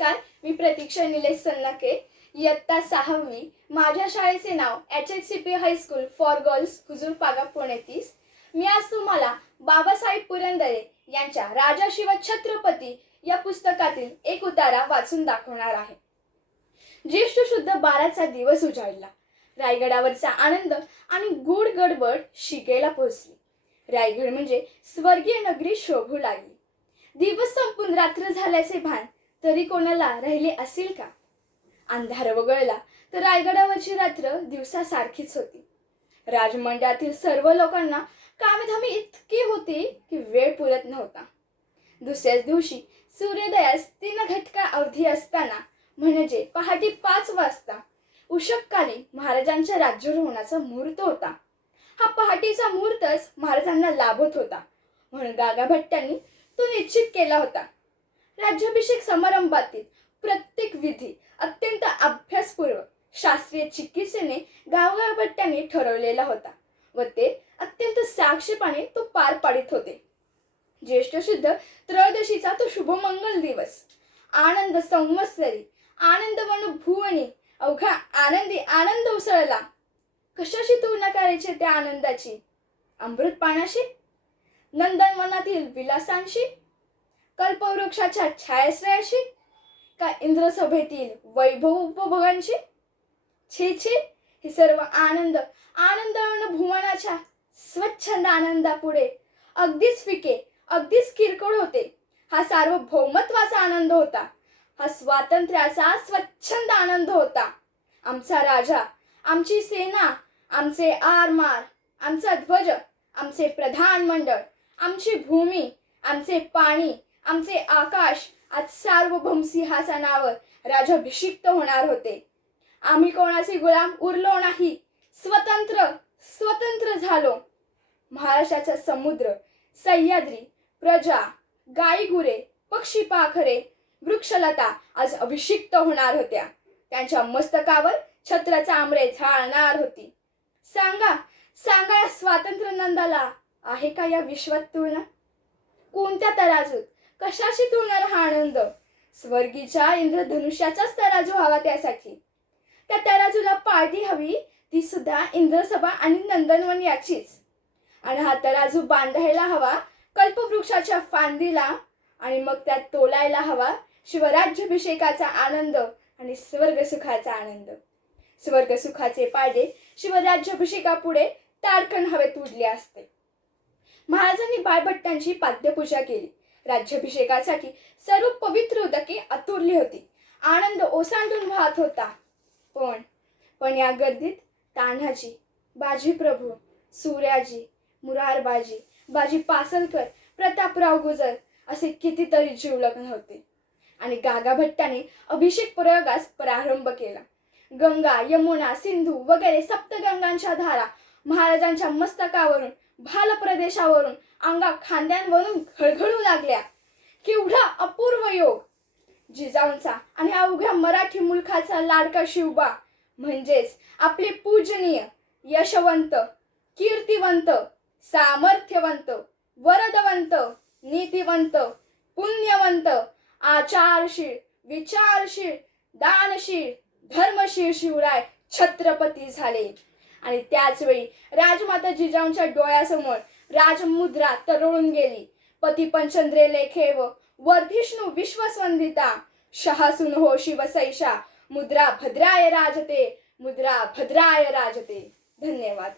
नमस्कार, मी प्रतीक्षा निलेश सन्नाके, इयत्ता 6वी. माझ्या शाळेचे नाव HHCP हायस्कूल फॉर गर्ल्स, हुजूर पागा, पुणे 30. मी आज तुम्हाला बाबासाहेब पुरंदरे यांच्या राजा शिव छत्रपती या पुस्तकातील एक उतारा वाचून दाखवणार आहे. ज्येष्ठ शुद्ध 12चा दिवस उजाडला. रायगडावरचा आनंद आणि गूढ गडबड शिगेला पोहोचली. रायगड म्हणजे स्वर्गीय नगरी शोभू लागली. दिवस संपून रात्र झाल्याचे भान तरी कोणाला राहिले असेल का? अंधार वगळला तर रायगडावरची रात्र दिवसासारखीच होती. राजमंडळातील सर्व लोकांना कामधामी इतकी होती की वेळ पुरत नव्हता. दुसऱ्याच दिवशी सूर्योदयास 3 घटका अवधी असताना म्हणजे पहाटे 5 वाजता उशपकाली महाराजांच्या राज्यारोहणाचा मुहूर्त होता. हा पहाटेचा मुहूर्तच महाराजांना लाभत होता म्हणून गागाभट्टांनी तो निश्चित केला होता. राज्याभिषेक समारंभातील प्रत्येक विधी अत्यंत अभ्यासपूर्वक शास्त्रीय चिकित्सेने गागाभट्टांनी ठरवलेला होता व ते अत्यंत साक्षीपणे तो पार पाडित होते. ज्येष्ठ शुद्ध त्रयोदशीचा तो शुभमंगल दिवस. आनंद संवत्सरी, आनंदवन भुवनी, अवघा आनंदी आनंद उसळला. कशाशी तुलना करायची त्या आनंदाची? अमृत पाण्याशी? नंदनवनातील विलासांशी? कल्पवृक्षाच्या छायाश्रयाशी? का इंद्रसभेतील वैभव उपभोगांशी? छे छे, हे सर्व आनंद आनंदवन भुवनाच्या स्वच्छंद आनंदापुढे अगदीच फिके, अगदीच किरकोळ होते. हा सार्वभौमत्वाचा आनंद होता. हा स्वातंत्र्याचा स्वच्छंद आनंद होता. आमचा राजा, आमची सेना, आमचे आरमार, आमचा ध्वज, आमचे प्रधानमंडळ, आमची भूमी, आमचे पाणी, आमचे आकाश आज सार्वभौम सिंहासनावर राजाभिषिक्त होणार होते. आम्ही कोणाचे गुलाम उरलो नाही. स्वतंत्र स्वतंत्र झालो. महाराष्ट्राचा समुद्र, सह्याद्री, प्रजा, गायीगुरे, पक्षी पाखरे, वृक्षलता आज अभिषिक्त होणार होत्या. त्यांच्या मस्तकावर छत्राचा आंबरे झाळणार होती. सांगा सांगा, या स्वातंत्र्य नंदाला आहे का या विश्वात तुलना? कोणत्या तराजूत, कशाशी तुलना हा आनंद? स्वर्गीच्या इंद्रधनुष्याचाच तराजू हवा त्यासाठी. त्या तराजूला पाळती हवी, ती सुद्धा इंद्रसभा आणि नंदनवन याचीच. आणि हा तराजू बांधायला हवा कल्पवृक्षाच्या फांदीला, आणि मग त्यात तोलायला हवा शिवराज्याभिषेकाचा आनंद आणि स्वर्गसुखाचा आनंद. स्वर्गसुखाचे पाडे शिवराज्याभिषेकापुढे ताडकन हवेत उडले असते. महाराजांनी बाळभट्टांची पाद्यपूजा केली. राज्याभिषेकासाठी सर्व पवित्र उदके आतुरली होती. आनंद ओसांडून वाहत होता. पण या गर्दीत तान्हाजी, बाजीप्रभू, सूर्याजी, मुरारबाजी, बाजी पासलकर, प्रतापराव गुजर असे कितीतरी जीवलग होते. आणि गागाभट्टाने अभिषेक प्रयोगास प्रारंभ केला. गंगा, यमुना, सिंधू वगैरे सप्तगंगांच्या धारा महाराजांच्या मस्तकावरून, भाल प्रदेशावरून, अंगा खांद्यांवरून घळघळू लागल्या. केवढा अपूर्व योग! जिजाऊंचा आणि अवघ्या मराठी मुलखाचा लाडका शिवबा म्हणजेच आपले पूजनीय, यशवंत, कीर्तिवंत, सामर्थ्यवंत, वरदवंत, नीतिवंत, पुण्यवंत, आचारशील, विचारशील, दानशील, धर्मशील शिवराय छत्रपती झाले. आणि त्याच वेळी राजमाता जिजाऊंच्या डोळ्यासमोर राजमुद्रा तरळून गेली. पती पंचंद्रे लेखे व वर्धिष्णू विश्वस्वंदिता, शहासून हो शिवसैषा, मुद्रा भद्राय राजते, मुद्रा भद्राय राजते. धन्यवाद.